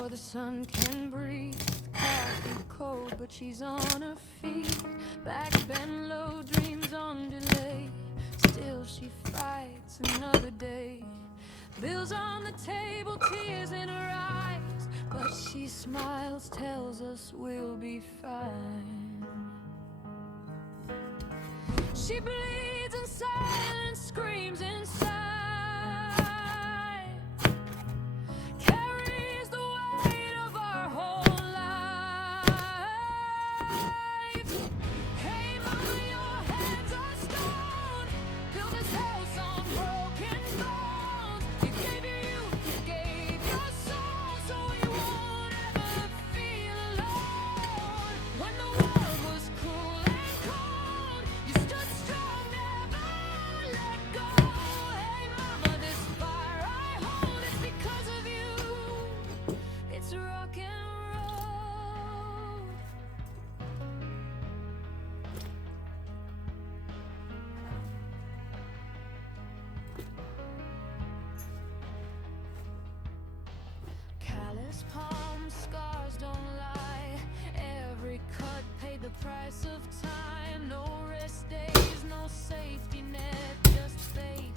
before the sun can breathe. Coffee cold, but she's on her feet. Back bend low, dreams on delay. Still she fights another day. Bills on the table, tears in her eyes, but she smiles, tells us we'll be fine. She bleeds in silence, screams inside, carries the weight of our whole life. Hey mama, your hands are stone. Build this house on broken bones. You gave your youth, you gave your soul, so we won't ever feel alone. When the world was cruel and cold, you stood strong, never let go. Hey mama, this fire I hold, it's because of you. It's rock and roll. Callous palms, scars don't lie. Every cut paid the price of time. No rest days, no safety net, just faith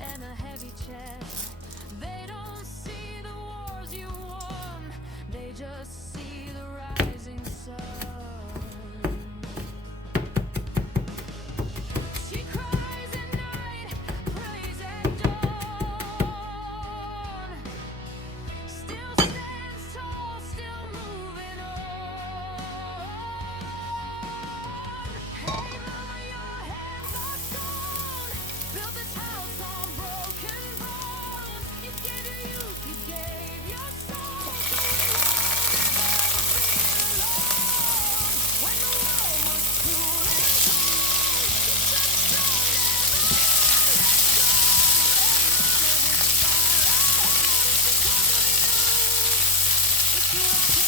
and a heavy chest. They don't see the wars you won, they just see the rising sun. She cries at night, prays at dawn. Still stands tall, still moving on. Hey mama, your hands are stone. Built this house on broken bones. You gave your youth, you gave your soul, so we won't ever feel alone. When the world was cruel and cold, you stood strong, never let go. Hey mama, this fire I hold, it's because of you. It's rock